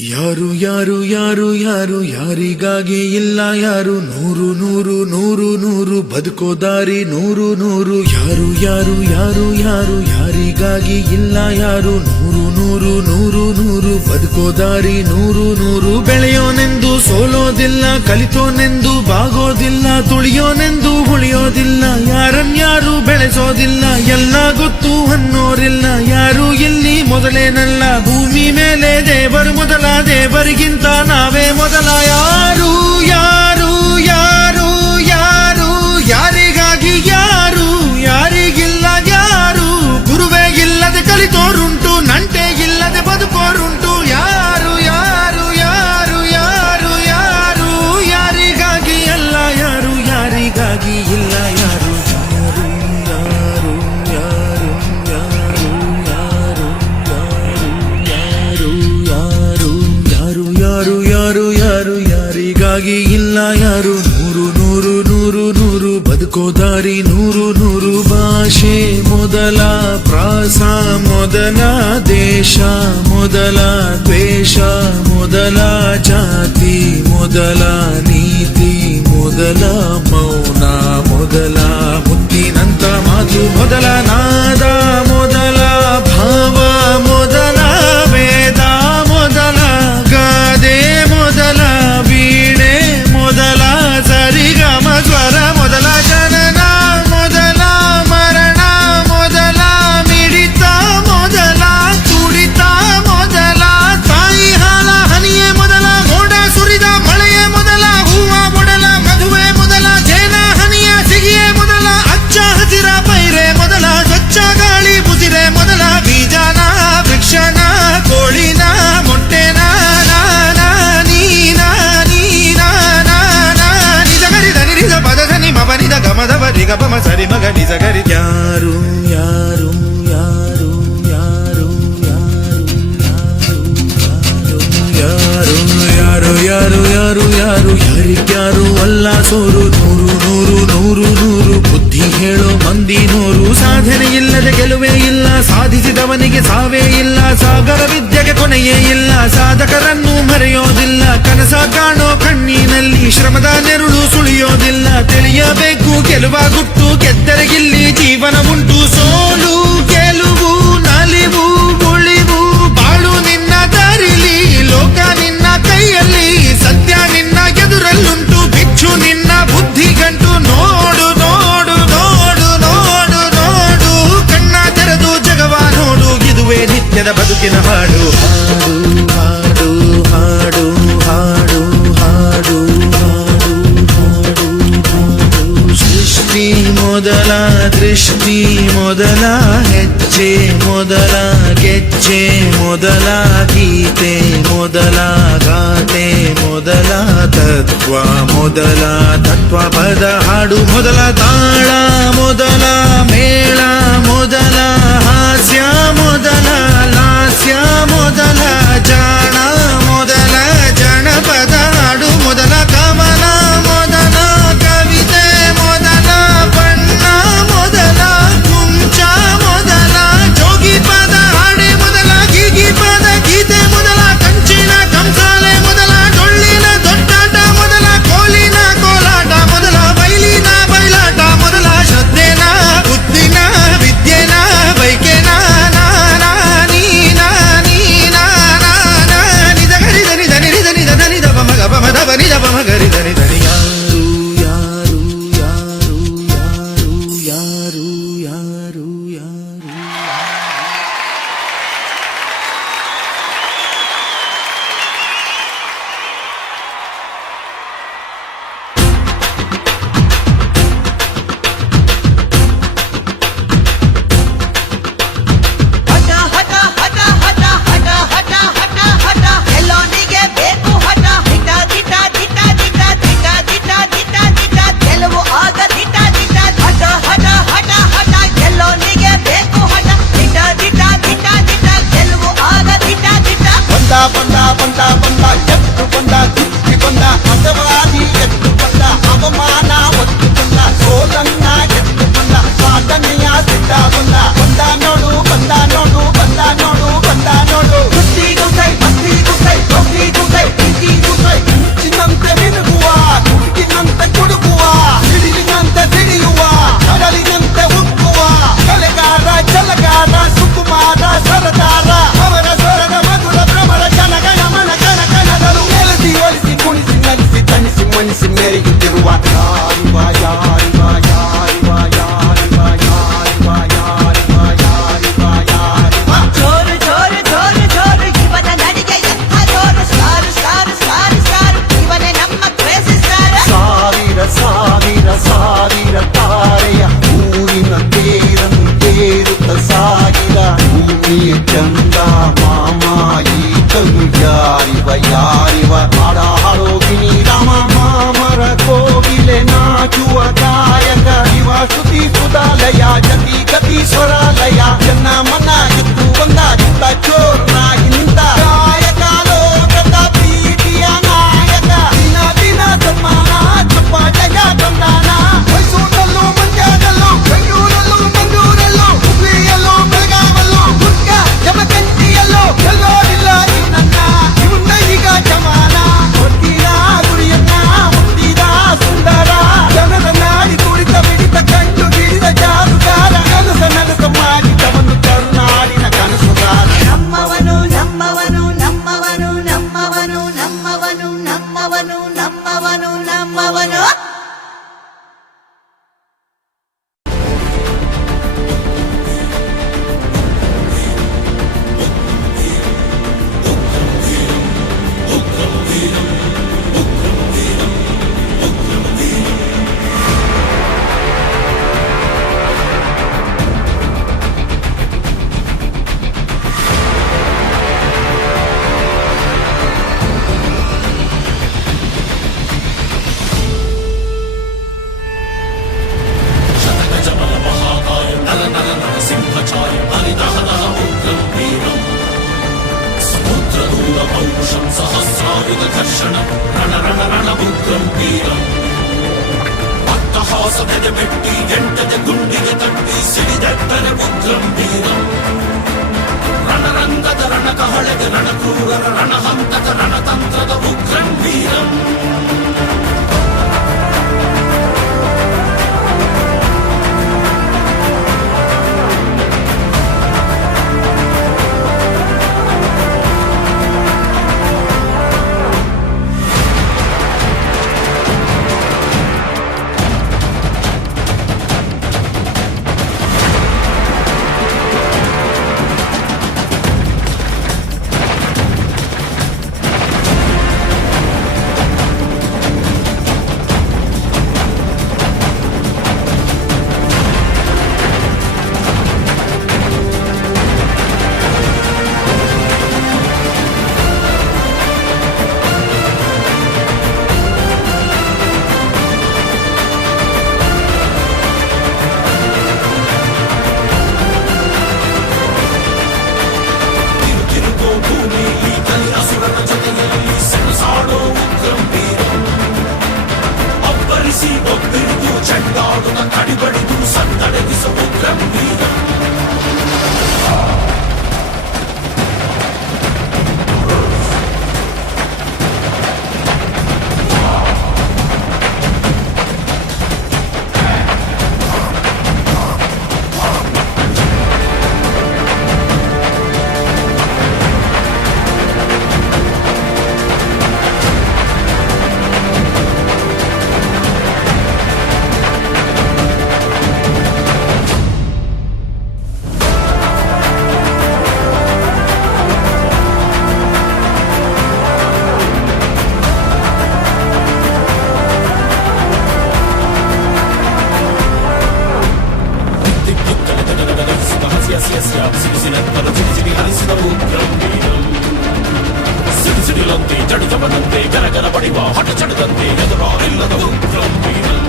ಯಾರು ಯಾರು ಯಾರು ಯಾರು ಯಾರಿಗಾಗಿ ಇಲ್ಲ ಯಾರು ನೂರು ನೂರು ನೂರು ನೂರು ಬದುಕೋ ದಾರಿ ನೂರು ನೂರು ಯಾರು ಯಾರು ಯಾರು ಯಾರು ಯಾರಿಗಾಗಿ ಇಲ್ಲ ಯಾರು ನೂರು ನೂರು ನೂರು ನೂರು ಬದುಕೋ ದಾರಿ ನೂರು ನೂರು ಬೆಳೆಯೋನೆಂದು ಸೋಲೋದಿಲ್ಲ ಕಲಿತೋನೆಂದು ಬಾಗೋದಿಲ್ಲ ತುಳಿಯೋನೆಂದು ಉಳಿಯೋದಿಲ್ಲ ಯಾರನ್ಯಾರು ಬೆಳೆಸೋದಿಲ್ಲ ಎಲ್ಲ ಗೊತ್ತು ಅನ್ನೋರಿಲ್ಲ ಯಾರು ಇಲ್ಲಿ ಮೊದಲೇನಲ್ಲ ಭೂಮಿ ಮೇಲೆ ದೇವರು ಮೊದಲ ದೇವರಿಗಿಂತ ನಾವೇ ಮೊದಲ ಯಾರು ಯಾರು ಯಾರು ಯಾರು ಯಾರಿಗಾಗಿ ಯಾರು ಯಾರಿಗಿಲ್ಲ ಯಾರು ಗುರುವೇ ಇಲ್ಲದೆ ಕಲಿತೋರುಂಟು ನಂಟೆ ಇಲ್ಲದೆ ಬದುಕೋರುಂಟು ಯಾರು ಯಾರು ಯಾರು ಯಾರು ಯಾರು ಯಾರಿಗಾಗಿ ಅಲ್ಲ ಯಾರು ಯಾರಿಗಾಗಿ ಇಲ್ಲ ಯಾರು ಯಾರು ಯಾರು ಯಾರು ಯಾರು ಯಾರು ಯಾರು ಯಾರು ಯಾರು ಯಾರು ಯಾರಿಗಾಗಿ ಇಲ್ಲ ಯಾರು ನೂರು ನೂರು ನೂರು ನೂರು ಬದುಕೋ ದಾರಿ ನೂರು ನೂರು ಭಾಷೆ ಮೊದಲ ಪ್ರಾಸ ಮೊದಲ ದೇಶ ಮೊದಲ ದ್ವೇಷ ಮೊದಲ ಜಾತಿ ಮೊದಲ ನೀತಿ ಮೊದಲ ಮೌನ ಮೊದಲ ಮುತ್ತಿನಂತ ಮಾತು ಮೊದಲ ನಾದ ಮೊದಲ ಭಾವ ಮೊದಲ ವೇದ ಮೊದಲ ಗಾದೆ ಮೊದಲ ವೀಣೆ ಮೊದಲ ಸರಿಗಮ ಸ್ವರ ಮೊದಲ ಜನನ ಮೊದಲ ಮರಣ ಮೊದಲ ಮಿಡಿತ ಮೊದಲ ತುಡಿತ ಮೊದಲ ತಾಯಿ ಹಾಲ ಹನಿಯೇ ಮೊದಲ ಮೋಡ ಸುರಿದ ಮಳೆಯೇ ಮೊದಲ ಹೂವ ಮೊದಲ ಮದುವೆ ಮೊದಲ ಜೇನ ಹನಿಯ ಸಿಗಿಯೇ ಮೊದಲ ಅಚ್ಚ ಹಸಿರ ಪೈರೆ ಮೊದಲ ಸ್ವಚ್ಛ ಗಾಳಿ ಮುಸಿರೆ ಮೊದಲ ಬೀಜನ ವೃಕ್ಷನ ಕೋಳಿನ ಮೊಟ್ಟೆನ ನಿಜ ಪದಧನಿ ಮಬನಿದ ಗಮದವ ನಿಗಮ ಸರಿ ಮಗ ನಿಜ ಗರಿ ಯಾರು ಯಾರು ಯಾರು ಯಾರು ಯಾರು ಯಾರು ಯಾರು ಯಾರು ಯಾರು ಯಾರಿಗ್ಯಾರು ಅಲ್ಲ ಸೋರು ನೂರು ನೂರು ನೂರು ನೂರು ಬುದ್ಧಿ ಹೇಳೋ ಮಂದಿ ನೂರು ಸಾಧನೆ ಇಲ್ಲದೆ ಗೆಲುವೇ ಇಲ್ಲ ಸಾಧಿಸಿದವನಿಗೆ ಸಾವೇ ಇಲ್ಲ ಸಾಗರ ವಿದ್ಯೆಗೆ ಕೊನೆಯೇ ಇಲ್ಲ ಸಾಧಕರನ್ನು ಮರೆಯೋದಿಲ್ಲ ಕನಸ ಕಾಣೋ ಕಣ್ಣಿನಲ್ಲಿ ಶ್ರಮದ ನೆರುಳು ಸುಳಿಯೋದಿಲ್ಲ ತಿಳಿಯಬೇಕು ಗೆಲುವ ಗುಟ್ಟು ಗೆದ್ದರೆ ಇಲ್ಲಿ ಜೀವನ ಉಂಟು ಸೋಲು ಗೆಲುವು ನಲಿವು ಉಳಿವು ಬಾಳು ನಿನ್ನ ದಾರಿಲಿ ಲೋಕ ನಿನ್ನ ಕೈಯಲ್ಲಿ ಸತ್ಯ ನಿನ್ನ ಎದುರಲ್ಲುಂಟು ಬಿಚ್ಚು ನಿನ್ನ ಬುದ್ಧಿ ಗಂಟು ನೋಡು ನೋಡು ನೋಡು ನೋಡು ನೋಡು ಕಣ್ಣ ತೆರೆದು ಜಗವ ನೋಡು ಇದುವೇ ನಿತ್ಯದ ಬದುಕಿನ ಹಾಡು ಹಾಡು ಹಾಡು ಹಾಡು ಹಾಡು ಹಾಡು ಹಾಡು ಸೃಷ್ಟಿ ಮೊದಲ ದೃಷ್ಟಿ ಮೊದಲ ಹೆಜ್ಜೆ ಮೊದಲ ಗೆಜ್ಜೆ ಮೊದಲ ಗೀತೆ ಮೊದಲ ಗಾತೆ ಮೊದಲ ತತ್ವ ಮೊದಲ ತತ್ವ ಪದ ಹಾಡು ಮೊದಲ ತಾಳ ಮೊದಲ ಮೇಳ ಮೊದಲ ಹಾಸ್ಯ ಮೊದಲ ಲಾಸ್ಯ ಮೊದಲ ಜಾಣ ಮೊದಲ ಜನಪದ ಹಾಡು ಮೊದಲ ಕವನ ಮೊದಲ ಕವಿತೆ ಮೊದಲ ಬಣ್ಣ ಮೊದಲ ಕುಂಚ ಮೊದಲ ಜೋಗಿ ಪದ ಹಾಡೆ ಮೊದಲ ಗೀಗಿ ಪದ ಗೀತೆ ಮೊದಲ ಕಂಚಿನ ಕಂಸಾಲೆ ಮೊದಲ ಡೊಳ್ಳಿನ ದೊಡ್ಡಾಟ ಮೊದಲ ಕೋಲಿನ ಕೋಲಾಟ ಮೊದಲ ಬೈಲಿನ ಬಯಲಾಟ ಮೊದಲ ಶ್ರದ್ಧೆನ ಬುದ್ಧಿನ ವಿದ್ಯೆನ ಬೈಕೆನ ಯಾರು ಯಾರು ಯಾರು ಯಾರು ಯಾರು ಯಾರು ಅವಮಾನ ಒತ್ತು ಬಂದ ಸೋಲನ್ನ ಗೆದ್ದು ಬಂದ ಸಾಧನೆಯ ಸಿದ್ಧ ಬಂದ ನೋಡು ಬಂದ ನೋಡು ಬಂದ ನೋಡು ಬಂದ ನೋಡು ಮಸ್ತಿ ಗುಸೈ పౌరుషం సహస్రాయుధ ఘర్షణం రణ రణ రణ ఉగ్రం వీరం అట్టహాస వెదబెట్టి ఎంటనే గుండిಗೆ ತಟ್ಟಿ ಸಿಡಿದೆತ್ತರೆ ಉಗ್ರಂ ವೀರಂ ರಣರಂಗದ ರಣಕಹಳೆಗೆ ರಣಕ್ರೂರರ ರಣಹಂತಕ ರಣತಂತ್ರದ ಉಗ್ರಂ ವೀರಂ ಒಬ್ಬಿರಿದು ಚೆಂಡಾಡುತ್ತ ಕಡಿಬಡಿದು ಸದ್ದಡಗಿಸ ಉಗ್ರಂ ವೀರಂ ಸಿಡಿಸಿಡಿಲಂತೆ ಜಡಿತವನಂತೆ ಗರಗರ ಬಡಿವ ಹಠ ಚಡದಂತೆ ಎದುರಾರಿಲ್ಲದ ಉಗ್ರಂ ವೀರಂ